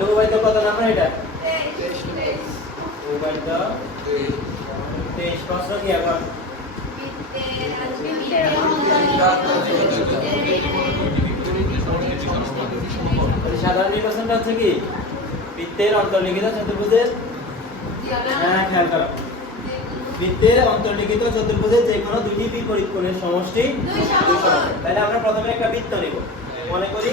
তাহলে উবাইদ কত নাম্বার এটা? উবাইদ তেইশ প্রশ্ন কি এখন সাধারণ নির্বাচনটা হচ্ছে কি? বৃত্তের অন্তর্লিখিত চতুর্ভুজের হ্যাঁ খেয়াল করো। বৃত্তের অন্তর্লিখিত চতুর্ভুজের যে কোনো দুইটি বিপরীত কোণের সমষ্টি। তাহলে আমরা প্রথমে একটা বৃত্ত নেব। মনে করি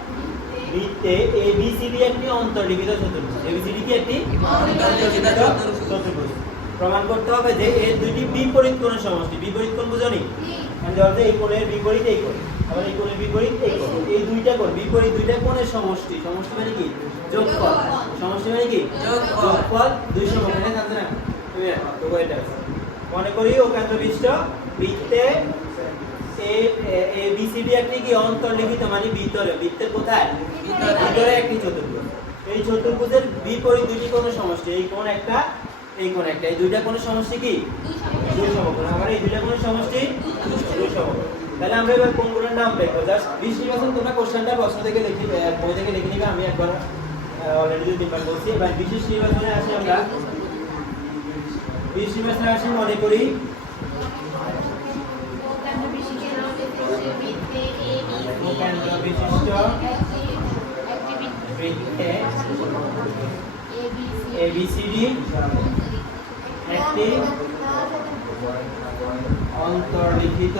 বৃত্তে এ বি সি ডি একটি অন্তর্লিখিত চতুর্ভুজ। এ বি সি ডি কি একটি অন্তর্লিখিত চতুর্ভুজ। প্রমাণ করতে হবে যে এর দুইটি বিপরীত কোণের সমষ্টি। বিপরীত কোণ বুঝনি মানে ধরো এই কোণের বিপরীত এই কোণ। আবার এই কোণের বিপরীত এই কোণ। এই দুইটা কোণ বিপরীত দুইটা কোণের সমষ্টি। সমষ্টি মানে কি? যোগফল। সমষ্টি মানে কি? যোগফল। যোগফল দুই সমকোণ এটা জানতে না? তুমি তো এটা মনে করি ও কেন্দ্র বিশিষ্ট বৃত্তে এ এ বি সি ডি একটি কি? অন্তর্লিখিত মানে ভিতরে। বৃত্তের কোথায়? ভিতরে। একটি চতুর্ভুজ। এই চতুর্ভুজের বিপরীত দুটি কোণের সমষ্টি এই কোণ একটা এই কোণ একটা। এই দুইটা কোণের সমষ্টি কি? দুই সমকোণ। আবার এই দুইটা কোণের সমষ্টি? দুই সমকোণ। তাহলে আমরা এবার কোণগুলোর নাম লিখব জাস্ট বিশ নির্বাচন তোমরা কোশ্চেনটা প্রশ্ন থেকে লিখি বই থেকে লিখে নিবে। আমি একবার অলরেডি দুই তিনবার বলছি। এবার বিশেষ নির্বাচনে আসি আমরা। বিশ নির্বাচনে আসি মনে করি। বিশিষ্ট। এবিসিডি একটি অন্তর্লিখিত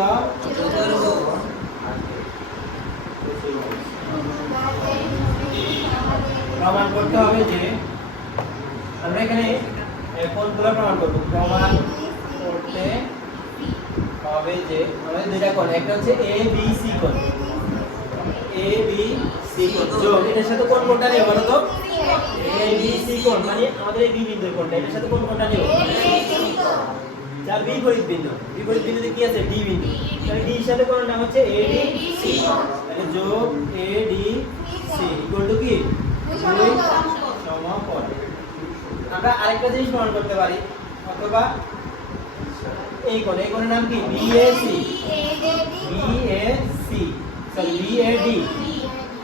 প্রমাণ করতে হবে যে আমরা এখানে কোনগুলো প্রমাণ করব? প্রমাণ করতে হবে যে আমাদের দুইটা কোণ একটা হচ্ছে এ বি সি কোণ এ বি সি কোণ সাথে কোন কোণটা নেব বলো তো? এ, বি, সি কোণ মানে আমাদের এই বি বিন্দুর কোণটা সাথে কোন কোণটা নেব? যার বিপরীত বিন্দু। বিপরীত বিন্দুতে কি আছে? ডি বিন্দু। তাহলে ডি সাথে কোন নাম হচ্ছে এ সি। যোগ A, D, C equal to কি? আমরা আরেকটা জিনিস প্রমাণ করতে পারি, অথবা এই কোণ, এই কোণের নাম কি? BAC BAC sorry BAD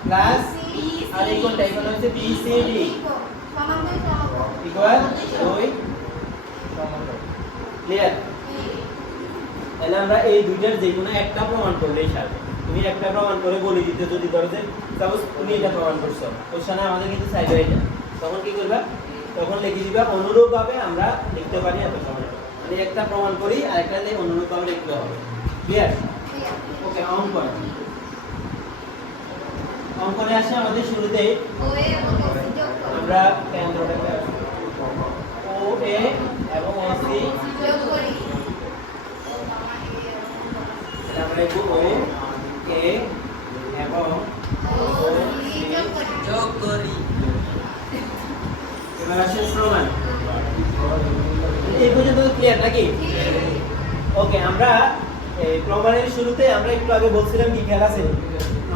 plus আর এই কোণটা এই কোণ হচ্ছে বিসিডি ইকুয়াল দুই ক্লিয়ার তাহলে আমরা এই দুইটার যে কোনো একটা প্রমাণ করলেই সারবে। তুমি একটা প্রমাণ করে বলে দিতে যদি ধরো যে সাপোজ তুমি এটা প্রমাণ করছ। কোশ্চেনে আমাদের কিন্তু সাইড এটা তখন কি করবা? তখন লিখে দিবা অনুরূপভাবে আমরা লিখতে পারি এত সময় মানে একটা প্রমাণ করি আর একটা অনুরূপভাবে লিখতে হবে। ক্লিয়ার ওকে অঙ্কন অঙ্কনে আসে আমাদের শুরুতেই। আমরা কেন্দ্রটাকে ও এ এবং ও সি আমরা লিখব ও এ এবং যোগ করি এবার আসে প্রমাণ এই পর্যন্ত ক্লিয়ার নাকি? ওকে আমরা প্রমাণের শুরুতে আমরা একটু আগে বলছিলাম কি খেয়াল আছে?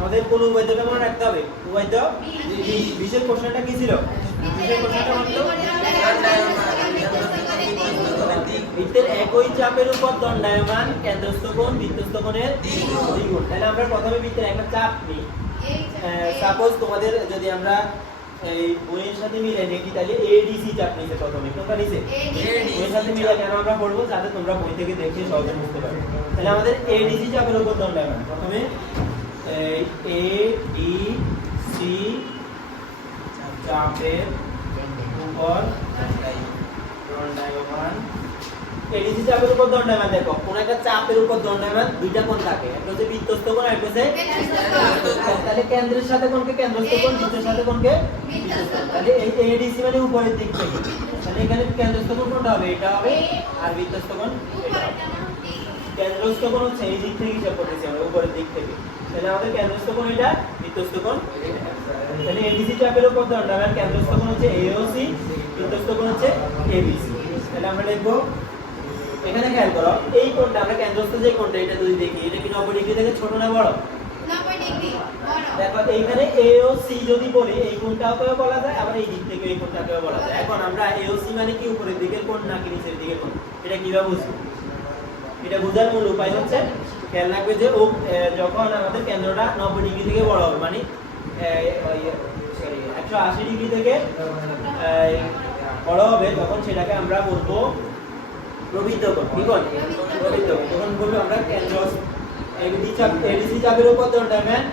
আমাদের কোন উপায়টা মনে রাখতে হবে? উপায়টা বিশেষ প্রশ্নটা কি ছিল? বিশেষ প্রশ্নটা হলো বৃত্তের একই চাপের উপর দণ্ডায়মান কেন্দ্রস্থ কোণ বৃত্তস্থ কোণের দ্বিগুণ। তাহলে আমরা প্রথমে বৃত্তের একটা চাপ নিই। সাপোজ তোমাদের যদি আমরা এই বইয়ের সাথে মিলে দেখি তাহলে এডিসি চাপ নিছে প্রথমে। কোনটা নিছে? বইয়ের সাথে মিলে কেন আমরা পড়ব? যাতে তোমরা বই থেকে দেখে সহজে বুঝতে পারো। তাহলে আমাদের এডিসি চাপের উপর দণ্ডায়মান। প্রথমে এ ডি সি চাপের উপর দণ্ডায়মান। এডিসি চাপের উপর দণ্ডায়মান দেখো কোন একটা চাপের উপর দণ্ডায়মান দুইটা কোণ থাকে একটা হচ্ছে বৃত্তস্থ কোণ একটা হচ্ছে তাহলে কেন্দ্রের সাথে কোনকে কেন্দ্রস্থ কোণ বৃত্তের সাথে তাহলে এডিসি মানে উপরের দিক থেকে। এখানে কেন্দ্রস্থ কোণ কোনটা হবে? এটা হবে আর বৃত্তস্থ কোণ এটা হবে। হচ্ছে এই দিক থেকে হিসাব করতেছি আমরা উপরের দিক থেকে। তাহলে আমাদের কেন্দ্রস্থ কোণ এটা। বৃত্তস্থ কোণ তাহলে এডিসি চাপের উপর দণ্ডায়মান কেন্দ্রস্থ কোণ হচ্ছে এওসি বৃত্তস্থ কোণ হচ্ছে এবিসি তাহলে আমরা লিখব এখানে খেয়াল করো এই কোণটা আমরা কেন্দ্রস্থ যে কোণটা এটা যদি দেখি এটা কি 90 ডিগ্রি থেকে ছোট না নব্বই বড়? দেখো এইখানে এওসি যদি বলি এই কোণটাকেও বলা যায় আবার এই দিক থেকে এই কোণটাকেও বলা যায়। এখন আমরা এওসি মানে কি উপরের দিকের কোণ নাকি নিচের দিকের কোণ? এটা কীভাবে বুঝব? এটা বোঝার মূল উপায় হচ্ছে খেয়াল রাখবে যে ও যখন আমাদের কেন্দ্রটা 90 ডিগ্রি থেকে বড় হবে মানে সরি 180 ডিগ্রি থেকে এ, বড় হবে তখন সেটাকে আমরা বলব প্রবৃদ্ধ কোণ কি কোণ? প্রবৃদ্ধ তখন বলব আমরা কেন্দ্র এবিসি চাপ এবিসি চাপের উপর দণ্ডায়মান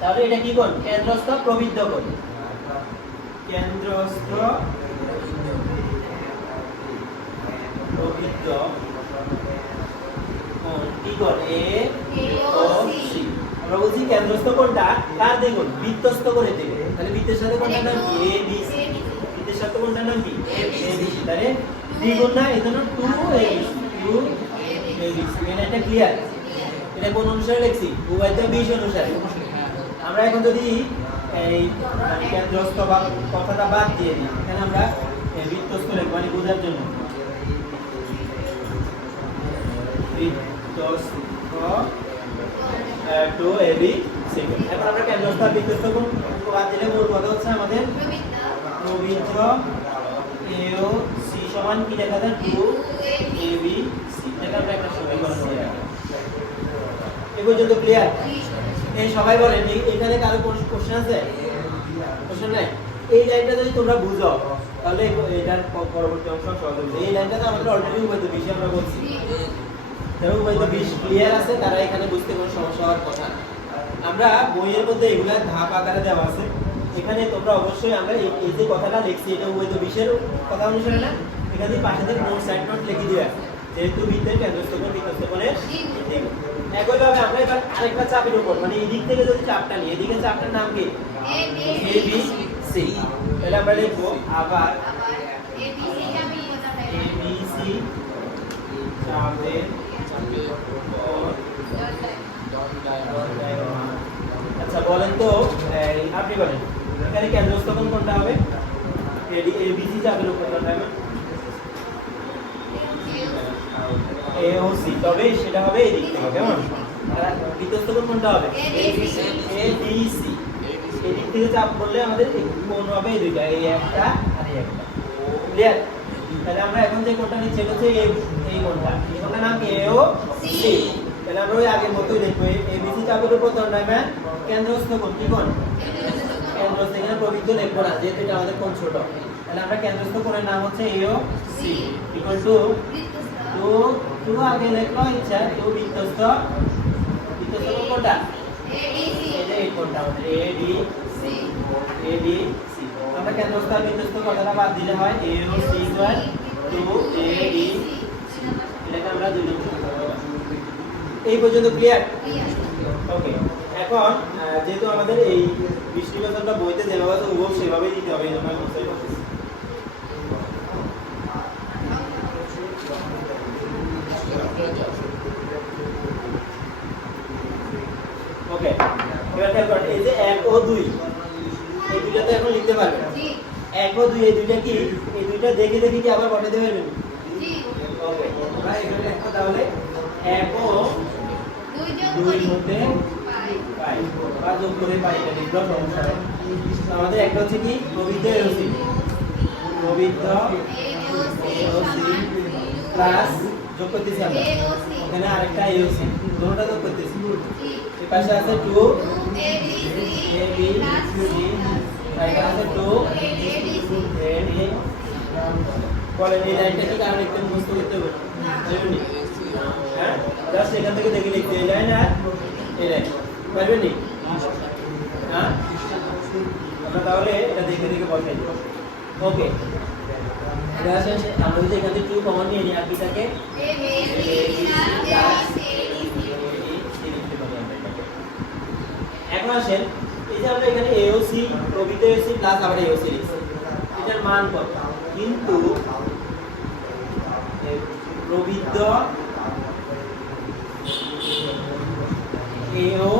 তাহলে এটা কি কোণ? কেন্দ্রস্থ প্রবৃদ্ধ কোণ। কেন্দ্রস্থ প্রবৃদ্ধ বৃত্তের সাথে বৃত্তের সাথে না টু টু এটা কোন অনুসারে লিখছি। বিশ অনুসারে। আমরা এখন যদি এই কেন্দ্রস্থ বা কথাটা বাদ দিয়ে দিই এখানে আমরা বৃত্তস্থ লিখব মানে বোঝার জন্য। টু এখন আমরা বাদ দিলে কথা হচ্ছে আমাদের সমান two A B C clear এই সবাই এই এখানে কারও কোশ্চেন আছে? কোশ্চেন নাই। এই লাইনটা যদি তোমরা বুঝো, তাহলে এটার পরবর্তী অংশ সহজ এই লাইনটা তো আমাদের অলরেডি উভয় বিষয় আমরা বলছি। যারা উভয় বিশ ক্লিয়ার আছে, তারা এখানে বুঝতে কোনো সমস্যা হওয়ার কথা আমরা বইয়ের মধ্যে এগুলা ধাপ আকারে দেওয়া আছে। এখানে তোমরা অবশ্যই আমরা এই যে কথাটা লিখছি, এটা উভয় বিশের কথা অনুসারে না। এখানে পাশে নোট সাইড নোট লিখে দিবে যেহেতু বৃত্তের কেন্দ্রস্থ কোণ বৃত্তস্থ কোণের দ্বিগুণ। একইভাবে আমরা এবার আরেকটা চাপের উপর মানে এই দিক থেকে যদি চাপটা নিই এদিকে চাপটার নাম কি? এ বি সি তাহলে আমরা লিখব আবার এ বি সি চাপের আচ্ছা বলেন তো আপনি বলেন। এখানে কেন্দ্রস্থ কোনটা হবে? এ বি সি চাপের উপর কোনটা হবে এ ও সি তবে সেটা হবে এই দিক থেকে কেমন? আর বৃত্তস্থ কোনটা হবে? এ বি সি। এ এই দিক থেকে চাপ বললে আমাদের কোণ হবে এই দুইটা এই একটা আর এই একটা। ক্লিয়ার তাহলে আমরা এখন যে কোণটা নিচ্ছি এটা হচ্ছে এই এই কোণটা এই কোণটার নাম এ ও সি তাহলে আমরা ওই আগের মতোই লিখব এ বি সি চাপের উপর দণ্ডায়মান কেন্দ্রস্থ কোণ কি কোণ? কেন্দ্রস্থ এখানে প্রবৃদ্ধ লিখব না যেহেতু এটা আমাদের কোণ ছোট। তাহলে আমরা কেন্দ্রস্থ কোণের নাম হচ্ছে A O C equal to two two আগে লিখলো ইচ্ছা এই যে এই কোণটা আমাদের A B C A B C আমরা কেন্দ্রস্থ আর বৃত্তস্থ কথাটা বাদ দিলে হয়? A O C equal to A B এটাকে আমরা দুই এই পর্যন্ত ক্লিয়ার ওকে এখন যেহেতু আমাদের এই বৃষ্টিপাতটা বইতে যেভাবে সেভাবেই দিতে হবে এই জন্য আমি বুঝতে পারছি ওকে এবার খেয়াল করেন এই যে এক ও দুই এই দুইটা তো এখন লিখতে পারবেন জি। এক ও দুই এই দুইটা কি? এই দুইটা দেখে দেখে কি আবার বসাতে পারবেন জি। ওকে আমরা এখানে একটা তাহলে এক ও দুই মধ্যে পাই। বা যোগ করে পাই এটা লিখলেও সমস্যা নেই। আমাদের একটা হচ্ছে কি? প্রবৃদ্ধ এরোসি প্রবৃদ্ধ এ ও সি এরোসি প্লাস যোগ করতেছি আমরা এ ও সি এখানে আরেকটা এরোসি দুটোটা যোগ করতেছি জি এই পাশে আছে two A B C A B plus C আর এখানে আছে two A D C A D বলেন এই লাইনটা কি কারণ একটু মুখস্থ করতে হবে জানেননি হ্যাঁ জাস্ট এখান থেকে দেখে লিখতে এই লাইন আর এই লাইন পারবেন নি হ্যাঁ আমরা তাহলে এটা দেখে দেখে বসাই দেবো ওকে এবার আসেন আমরা যদি এখান থেকে টু কমন নিয়ে সি এখন আসেন এই যে আমরা এখানে এওসি প্রবৃদ্ধ এওসি প্লাস আবার এওসি লিখছি। এটার মান কত? কিন্তু প্রবৃদ্ধ এও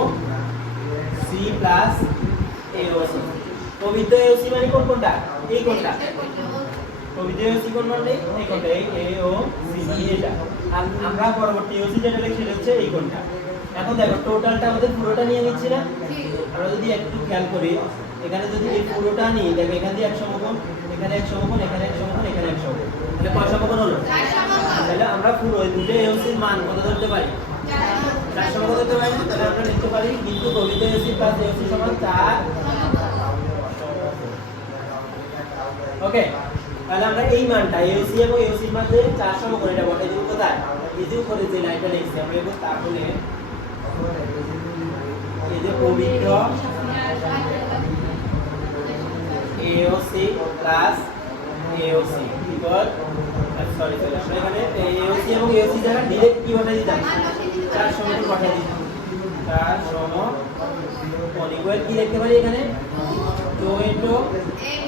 সি প্লাস এওসি প্রবৃদ্ধ এওসি মানে কোন কোনটা? এই কোনটা? প্রবৃদ্ধ এওসি কোন মানে এই কোনটা? এই এ ও সি এটা। আর আমরা পরবর্তী এওসি যেটা লিখছি সেটা হচ্ছে এই কোনটা? এখন দেখো টোটালটা আমাদের পুরোটা নিয়ে নিচ্ছি না? আমরা যদি একটু খেয়াল করি এখানে যদি এই পুরোটা নিই দেখো এখান দিয়ে এক সমকোণ এখানে এক সমকোণ এখানে এক সমকোণ এখানে এক সমকোণ তাহলে কয় সমকোণ হলো? তাহলে আমরা পুরো ওই দুটো এওসির মান কত ধরতে পারি? চার সমকোণ ধরতে পারি তাহলে আমরা লিখতে পারি কিন্তু প্রবৃদ্ধ এওসি প্লাস এওসি সমান চার। ওকে তাহলে আমরা এই মানটা এওসি এবং এওসির মধ্যে চার সমকোণ এটা বটে দিব কোথায় এই যে উপরে যে লাইনটা লিখছি আমরা এবার তাহলে এই যে পবিত্র AOC plus AOC equal sorry sorry এখানে এওসি এবং এওসি দ্বারা ডিরেক্ট কি বসাই দিতাম চার সমকোণ বসাই দিতাম চার সম ইকুয়াল কি লিখতে পারি এখানে? 2 ইনটু এওসি প্লাস ইকুয়াল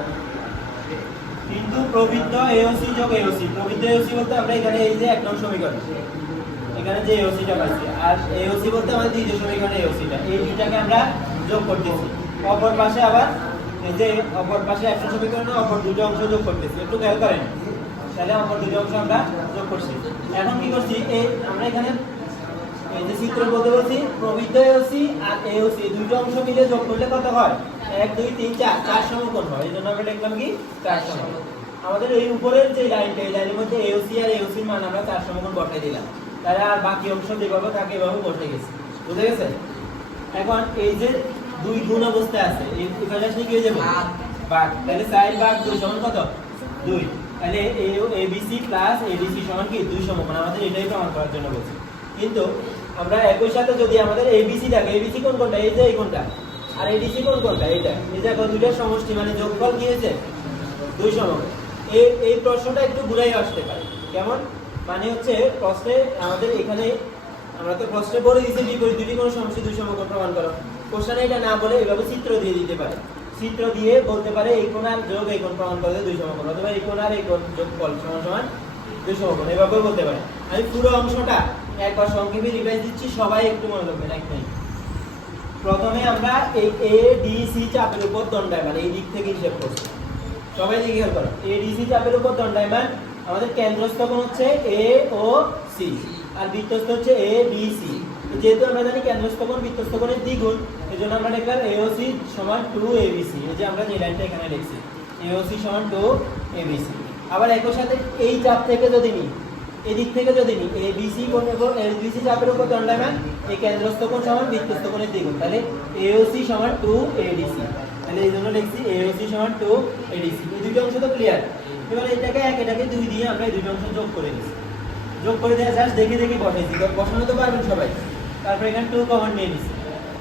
কিন্তু প্রবৃদ্ধ এওসি যোগ এওসি প্রবৃদ্ধ এওসি বলতে আমরা এখানে এই যে এক নং সমীকরণ। এখানে যে এওসিটা পাচ্ছি আর এওসি বলতে আমাদের দ্বিতীয় সমীকরণে এওসিটা এই দুইটাকে আমরা যোগ করতেছি। অপর পাশে আবার এই যে অপর পাশে একশো সমীকরণে, অপর দুটো অংশ যোগ করতেছি। একটু খেয়াল করেন। তাহলে অপর দুটো অংশ আমরা যোগ করছি। এখন কি করছি? এই আমরা এখানে এই যে চিত্র বলতে বলছি প্রবৃদ্ধ এওসি আর এওসি দুটো অংশ মিলে যোগ করলে কত হয়? এক দুই তিন চার চার সমকোণ হয়। এই জন্য আমরা লিখলাম কি? চার সমকোণ। আমাদের এই উপরের যে লাইনটা এই লাইনের মধ্যে এওসি আর এওসির মান আমরা চার সমকোণ বসাই দিলাম। তাহলে আর বাকি অংশ যেভাবে থাকে এভাবে বসে গেছে। বুঝে গেছে এখন এই যে দুই গুণ অবস্থায় আছে এই এখানে আসলে কি হয়ে যাবে? ভাগ। তাহলে ভাগ দুই সমান কত? দুই। তাহলে এবিসি প্লাস এবিসি সমান কি? দুই সমকোণ। আমাদের এটাই প্রমাণ করার জন্য বলছি। কিন্তু আমরা একই সাথে যদি আমাদের এবিসি থাকে এবিসি কোন কোনটা? এই যে এই কোনটা? আর এডিসি কোন কোনটা? এইটা। এই দেখো দুইটার সমষ্টি মানে যোগফল কি হয়েছে? দুই সমকোণ এই এই প্রশ্নটা একটু ঘুরাই আসতে পারে। কেমন? মানে হচ্ছে প্রশ্নে আমাদের এখানে, আমরা তো প্রশ্নে বলে দিয়েছি বিপরীত দুটি কোনো সমষ্টি, দুই সমকোণ প্রমাণ করো। কোশ্চেনে এটা না বলে এভাবে চিত্র দিয়ে দিতে পারে। চিত্র দিয়ে বলতে পারে এই কোণ আর যোগ, এই কোণ প্রমাণ করতে দুই সমকোণ, অথবা এই কোণ আর এই কোণ যোগফল সমান সমান দুই সমকোণ এভাবে বলতে পারে। আমি পুরো অংশটা একবার সংক্ষেপে রিভাইজ দিচ্ছি, সবাই একটু মনে রাখবেন এক মিনিট প্রথমে আমরা এই এ ডি সি চাপের উপর দণ্ডায়মান এই দিক থেকে হিসেব করছি। সবাই খেয়াল করো এ ডি সি চাপের উপর দণ্ডায়মান, আমাদের কেন্দ্রস্থ কোণ হচ্ছে এ ও সি আর বৃত্তস্থ হচ্ছে এ বি সি যেহেতু আমরা জানি কেন্দ্রস্থ কোণ বৃত্তস্থ কোণের দ্বিগুণ এই জন্য আমরা লিখলাম এ ও সি সমান টু এ বি সি এই যে আমরা যে লাইনটা এখানে লিখছি এ ও সি সমান টু এ বি সি আবার একই সাথে এই চাপ থেকে যদি নিই এদিক থেকে যদি নিই এ বি সি কোণ এবং এল বি সি চাপের উপর দণ্ডায়মান এই কেন্দ্রস্থ কোণ সমান বৃত্তস্থ কোণের দ্বিগুণ। তাহলে এওসি সমান টু এডিসি তাহলে এই জন্য লিখছি এওসি সমান টু এডিসি এই দুটো অংশ তো ক্লিয়ার এবার এটাকে এক এটাকে দুই দিয়ে আমরা এই দুটো অংশ যোগ করে দিচ্ছি যোগ করে দেওয়া জাস্ট দেখে দেখে বসাইছি। বসানো তো পারবেন সবাই। তারপর এখানে টু কমন নিয়ে নিচ্ছি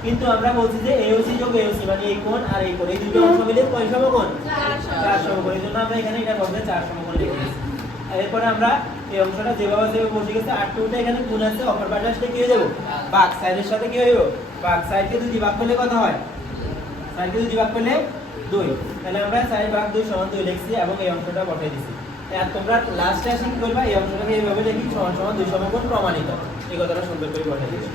কিন্তু আমরা বলছি যে এওসি যোগ এওসি মানে এই কোণ আর এই কোণ। এই দুটো অংশ মিলে কয় সমকোণ? চার সমকোণ। এই জন্য আমরা এখানে এটা বলতে চার সমকোণ লিখে এরপরে আমরা এই অংশটা যেভাবে যেভাবে বসে গেছে, আর টুটা এখানে গুণ আছে অপর পাশে আসলে কি হয়ে যাব? বাঘ সাইডের সাথে কি হয়ে যাব? বাঘ সাইডকে দুই ভাগ করলে কত হয়? সাইডকে দুই ভাগ করলে দুই। তাহলে আমরা সাইড ভাগ দুই সমান দুই লিখছি এবং এই অংশটা বসাই দিছি। তোমরা লাস্টে এসে কি করবা? এই অংশটাকে এইভাবে লিখি সমান সমান দুই সমকোণ প্রমাণিত। এই কথাটা সুন্দর করে বসাই দিচ্ছি